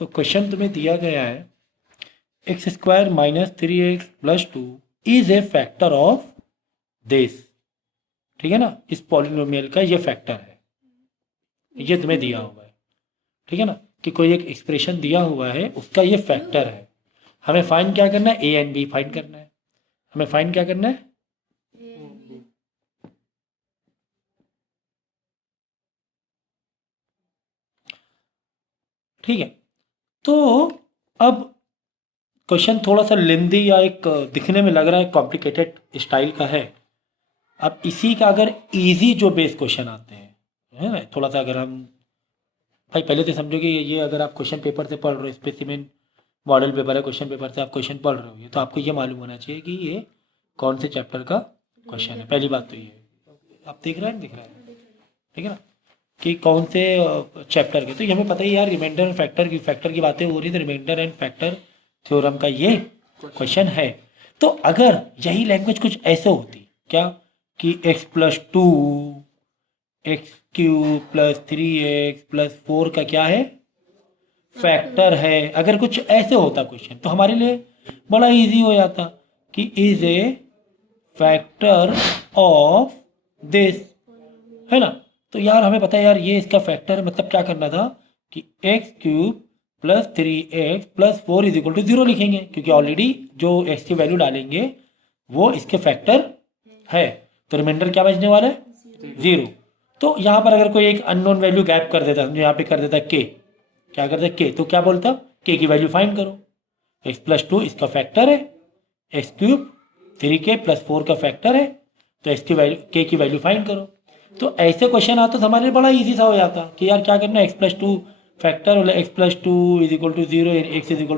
So question तुम्हें दिया गया है x square minus 3x+2 is a factor of this. ठीक है ना, इस पॉलिनोमियल का ये फैक्टर है, ये तुम्हें दिया हुआ है। ठीक है ना, कि कोई एक एक्सप्रेशन दिया हुआ है उसका ये फैक्टर है। हमें फाइंड क्या करना है, ए एंड बी फाइंड करना है। हमें फाइंड क्या करना है, ठीक है। तो अब क्वेश्चन थोड़ा सा लेंदी या एक दिखने में लग रहा है कॉम्प्लिकेटेड स्टाइल का है। अब इसी का अगर इजी जो बेस क्वेश्चन आते हैं, है ना, थोड़ा सा अगर हम भाई पहले तो समझो कि ये अगर आप क्वेश्चन पेपर से पढ़ रहे हो, स्पेसिमेन मॉडल पेपर है, क्वेश्चन पेपर से आप क्वेश्चन पढ़ रहे हो, ये तो आपको ये मालूम होना चाहिए कि ये कौन से चैप्टर का क्वेश्चन है। पहली बात तो ये है, आप देख रहे हैं, दिख रहा है, ठीक है ना, कि कौन से चैप्टर के। तो ये हमें पता ही यार, रिमाइंडर एंड फैक्टर की बातें हो रही थी, रिमाइंडर एंड फैक्टर थ्योरम का ये क्वेश्चन है। तो अगर यही लैंग्वेज कुछ ऐसे होती क्या, कि x+2 x³ + 3x+4 का क्या है, फैक्टर है। अगर कुछ ऐसे होता क्वेश्चन तो हमारे लिए बड़ा इजी हो जाता कि is a factor of this, है ना। तो यार हमें पता है यार ये इसका फैक्टर है, मतलब क्या करना था कि x³ + 3x+4 = 0 लिखेंगे, क्योंकि ऑलरेडी जो x की वैल्यू डालेंगे वो इसके फैक्टर है। तो रिमाइंडर क्या बचने वाला है, 0। तो यहाँ पर अगर कोई एक अननोन वैल्यू गैप कर देता, समझो यहाँ पे कर देता k, क्या करता k, तो क्या बोलता, k की वैल्यू फाइंड करो, x+2 इसका फैक्टर है, x³ 3k+4 का फैक्टर है, तो x की वैल्यू k की वैल्यू फाइंड करो। तो ऐसे क्वेश्चन आता तो हमारे लिए बड़ा इजी सा हो जाता कि यार क्या करना है, x+2 फैक्टर मतलब x+2 = 0, x =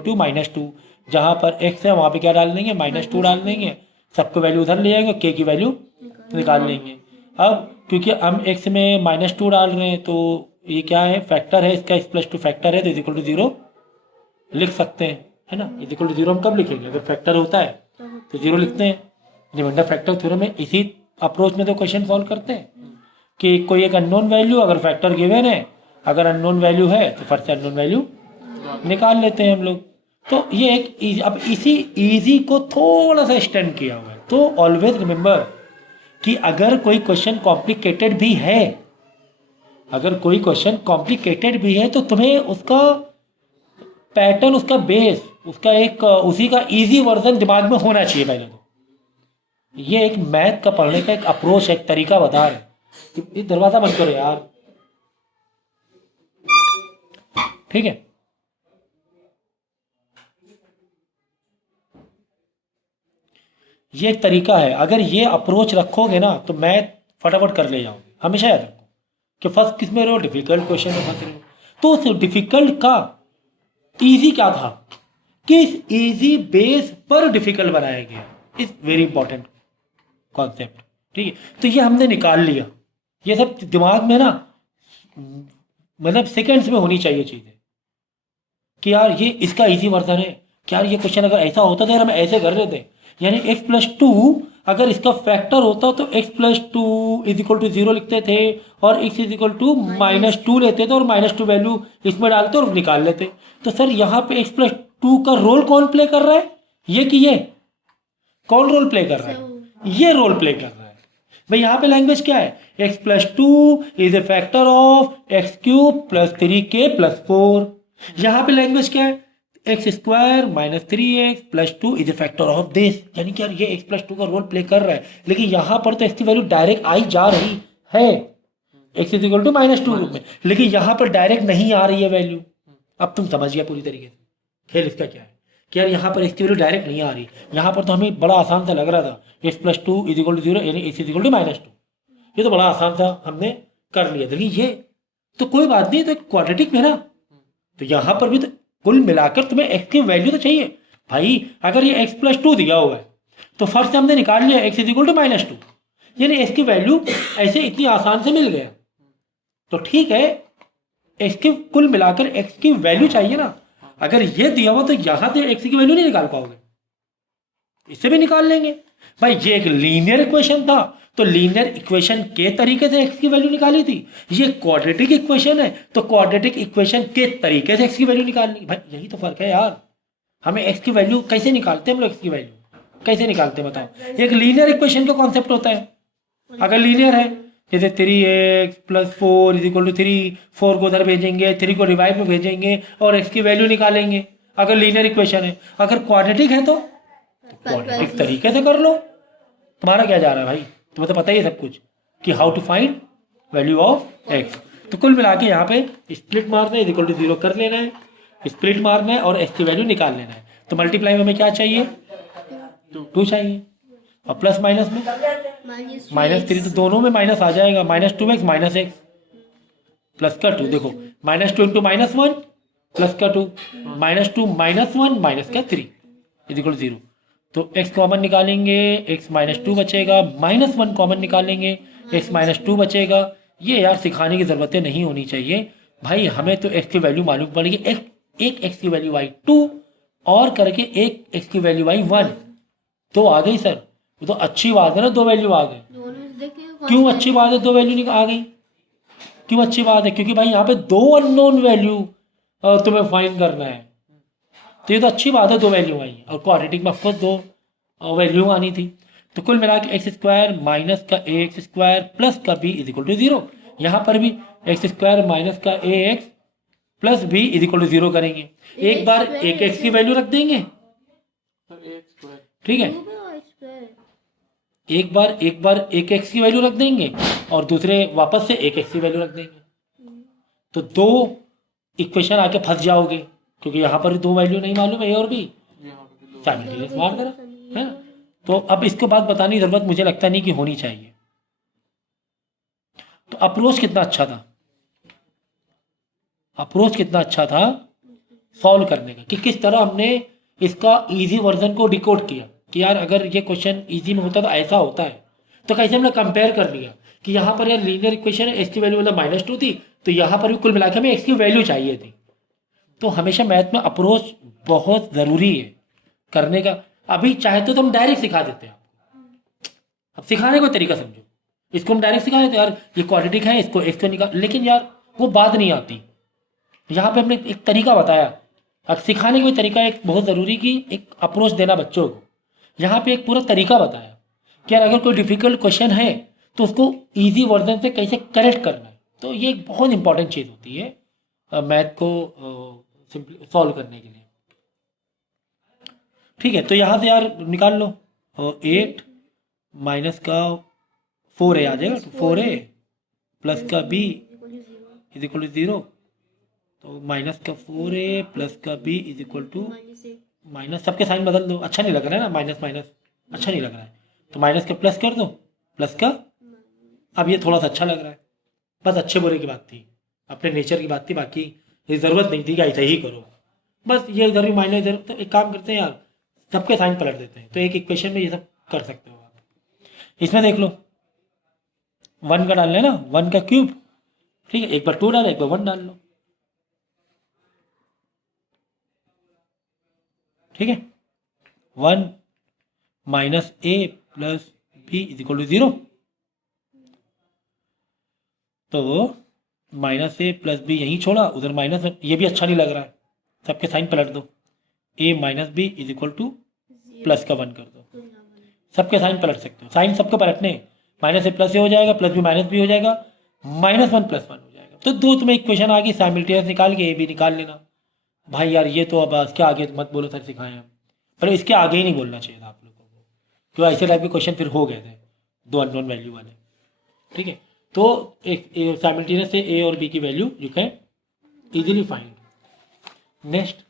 -2। जहाँ पर x है वहाँ पे क्या डाल देंगे, -2 डाल देंगे, सबको वैल्यू उधर ले जाएंगे, k की वैल्यू निकाल लेंगे। अब क्योंकि हम x में -2 डाल रहे हैं तो ये क्या है, फैक्टर है इसका, x+2 फैक्टर है तो = 0 लिख सकते हैं, है ना। = 0 हम कब लिखेंगे, अगर फैक्टर होता है तो 0 लिखते हैं। रिमाइंडर फैक्टर थ्योरम में इसी अप्रोच में तो क्वेश्चन सॉल्व करते हैं कि कोई एक अननोन वैल्यू, अगर फैक्टर गिवन है, अगर अननोन वैल्यू है तो फट से अननोन वैल्यू निकाल लेते हैं हम लोग। तो ये एक अब इसी इजी को थोड़ा सा एक्सटेंड किया हुआ है। तो ऑलवेज रिमेंबर कि अगर कोई क्वेश्चन कॉम्प्लिकेटेड भी है, अगर कोई क्वेश्चन कॉम्प्लिकेटेड भी है तो तुम्हें उसका पैटर्न, उसका बेस, उसका एक उसी का इजी वर्जन दिमाग में होना चाहिए पहले तो। ये एक मैथ का पढ़ने का एक अप्रोच है, एक तरीका बता रहे कि दरवाजा बंद करो यार, ठीक है। ये एक तरीका है, अगर ये अप्रोच रखोगे ना तो मैथ फटाफट कर ले जाओगे। हमेशा याद रखो कि फर्स्ट किस में रहे हो, डिफिकल्ट क्वेश्चन में फंस रहे हो। तो उस डिफिकल्ट का इजी क्या था, किस इजी बेस पर डिफिकल्ट बनाया गया, इज वेरी इंपॉर्टेंट कॉन्सेप्ट, ठीक है। तो ये हमने निकाल लिया, ये सब दिमाग में ना मतलब सेकंड्स में होनी चाहिए चीज़ें कि यार ये इसका इजी वर्जन है, कि यार ये क्वेश्चन अगर ऐसा होता तो यार हम ऐसे कर रहे थे, यानी x+2 अगर इसका फैक्टर होता तो x+2 = 0 लिखते थे और x = -2 लेते थे और -2 वैल्यू इसमें डालते और निकाल लेते। तो सर यहाँ पे x+2 का रोल कौन प्ले कर रहा है, ये कि ये कौन रोल प्ले कर रहा है, ये रोल प्ले कर रहा है। भाई यहाँ पे लैंग्वेज क्या है, x+2 is a factor of x³ + 3k+4। यहाँ पे लैंग्वेज क्या है, x² - 3x+2 is a factor of this, यानी कि यार ये x+2 का रोल प्ले कर रहा है। लेकिन यहाँ पर तो x की वैल्यू डायरेक्ट आई जा रही है, x = -2 रूप में, लेकिन यहाँ पर डायरेक्ट नहीं आ रही है वैल्यू। अब तुम समझ गया पूरी तरीके से खेल इसका क्या है, कि यार यहाँ पर x की वैल्यू डायरेक्ट नहीं आ रही। यहाँ पर तो हमें बड़ा आसान सा लग रहा था, x+2 = 0 यानी x = -2, ये तो बड़ा आसान सा हमने कर लिया। लेकिन ये तो कोई बात नहीं, तो क्वाड्रेटिक में ना, तो यहाँ पर भी तो कुल मिलाकर तुम्हें x की वैल्यू तो चाहिए भाई। अगर ये x+2 दिया हुआ है तो फर्स्ट से हमने निकाल लिया x = -2, यानी x की वैल्यू ऐसे इतनी आसान से मिल गया। तो ठीक है, x की कुल मिलाकर x की वैल्यू चाहिए ना। अगर ये दिया हुआ तो यहाँ से x की वैल्यू नहीं निकाल पाओगे, इससे भी निकाल लेंगे। भाई ये एक लीनियर इक्वेशन था, तो लीनियर इक्वेशन के तरीके से एक्स की वैल्यू निकाली थी। ये क्वाड्रेटिक इक्वेशन है, तो क्वाड्रेटिक इक्वेशन के तरीके से एक्स की वैल्यू निकालनी। भाई यही तो फर्क है यार। हमें एक्स की वैल्यू कैसे निकालते हैं हम लोग, एक्स की वैल्यू कैसे निकालते हैं बताओ। एक लीनियर इक्वेशन का कॉन्सेप्ट होता है। अगर लीनियर है जैसे 3x + 4 = 3, 4 को उधर भेजेंगे, 3 को डिवाइड में भेजेंगे और एक्स की वैल्यू निकालेंगे, अगर लीनियर इक्वेशन है। अगर क्वाड्रेटिक है तो क्वाड्रेटिक तरीके से कर लो। तुम्हारा क्या जा रहा है भाई, तुम्हें तो पता ही है सब कुछ कि how to find value of X. तो कुल मिला के यहाँ पे स्प्लिट मारना है, = 0 कर लेना है, स्प्लिट मारना है और एक्स की वैल्यू निकाल लेना है। तो मल्टीप्लाई में हमें क्या चाहिए, 2 चाहिए, और प्लस माइनस में -3, तो दोनों में माइनस आ जाएगा, -2x -x प्लस का 2। देखो -2 × -1 प्लस का 2, -2 -1 माइनस का 3 = 0। तो x कॉमन निकालेंगे, x -2 बचेगा, -1 कॉमन निकालेंगे, x -2 बचेगा। ये यार सिखाने की ज़रूरतें नहीं होनी चाहिए भाई, हमें तो x की वैल्यू मालूम पड़ेगी। एक x की वैल्यू आई 2 और करके एक x की वैल्यू आई 1, तो आ गई सर। वो तो अच्छी बात है ना, 2 वैल्यू आ गई। क्यों अच्छी बात है 2 वैल्यू आ गई, क्यों अच्छी बात है, क्योंकि भाई यहाँ पे 2 अननोन वैल्यू तुम्हें फाइंड करना है। तो ये तो अच्छी बात है 2 वैल्यू आई, और क्वाड्रेटिक में ऑफकोर्स 2 वैल्यू आनी थी। तो कुल मिला के x² माइनस का ax² प्लस का b = 0। यहाँ पर भी x² माइनस का ax प्लस b = 0 करेंगे। एक बार एक x की वैल्यू रख देंगे, ठीक है, एक बार एक x की वैल्यू रख देंगे और दूसरे वापस से एक x की वैल्यू रख देंगे। तो 2 इक्वेशन आके फंस जाओगे, क्योंकि यहाँ पर 2 वैल्यू नहीं मालूम है, a और b साइमल्टेनियस मार करा है। तो अब इसके बाद बताने की जरूरत मुझे लगता नहीं कि होनी चाहिए। तो अप्रोच कितना अच्छा था, अप्रोच कितना अच्छा था सॉल्व करने का, कि किस तरह हमने इसका इजी वर्जन को डिकोड किया कि यार अगर ये क्वेश्चन इजी में होता तो ऐसा होता है। तो कैसे हमने कंपेयर कर लिया कि यहाँ पर यार लीनियर इक्वेशन है, एक्स की वैल्यू मतलब -2 थी, तो यहाँ पर भी कुल मिलाकर हमें एक्स की वैल्यू चाहिए थी। तो हमेशा मैथ में अप्रोच बहुत ज़रूरी है करने का। अभी चाहे तो हम डायरेक्ट सिखा देते हैं आपको, अब सिखाने का तरीका समझो, इसको हम डायरेक्ट सिखा देते हैं यार ये क्वाड्रेटिक है, इसको एक्स को निकाल, लेकिन यार वो बात नहीं आती। यहाँ पे हमने एक तरीका बताया, अब सिखाने का तरीका एक बहुत ज़रूरी कि एक अप्रोच देना बच्चों को। यहाँ पे एक पूरा तरीका बताया कि यार अगर कोई डिफ़िकल्ट क्वेश्चन है तो उसको इजी वर्जन से कैसे करेक्ट करना है। तो ये एक बहुत इंपॉर्टेंट चीज़ होती है मैथ को सॉल्व करने के लिए। ठीक है, तो यहाँ से यार निकाल लो, 8 माइनस का 4a आ जाएगा, 4a प्लस का b = 0। तो माइनस का 4a प्लस का b = माइनस, सबके साइन बदल दो, अच्छा नहीं लग रहा है ना, माइनस माइनस अच्छा नहीं लग रहा है, तो माइनस का प्लस कर दो, प्लस का, अब ये थोड़ा सा अच्छा लग रहा है। बस अच्छे बुरे की बात थी, अपने नेचर की बात थी, बाकी ये ज़रूरत नहीं थी कि ऐसे ही करो, बस ये इधर भी माइनस इधर। तो एक काम करते हैं यार, सबके साइन पलट देते हैं, तो एक इक्वेशन में ये सब कर सकते हो आप। इसमें देख लो 1 का डालना है ना, 1 का क्यूब, ठीक है, एक बार 2 डालो, एक बार 1 डाल लो, ठीक है। 1 माइनस a प्लस b = 0। तो -a प्लस b यहीं छोड़ा, उधर माइनस, ये भी अच्छा नहीं लग रहा है, सबके साइन पलट दो, a माइनस b = प्लस का 1 कर दो, सबके साइन पलट सकते हो, साइन सबको पलटने, माइनस a प्लस a हो जाएगा, प्लस b माइनस b हो जाएगा, -1 + 1 हो जाएगा। तो 2 तुम्हें इक्वेशन आ गई, साइमल्टेनियस निकाल के a b निकाल लेना। भाई यार ये तो अब इसके आगे मत बोलो सर सिखाएं हम, पर इसके आगे ही नहीं बोलना चाहिए था आप लोगों को, क्यों ऐसे टाइप के क्वेश्चन फिर हो गए थे 2 अननोन वैल्यू वाले, ठीक है। तो एक साइमल्टेनियस से a और b की value you can easily find. Next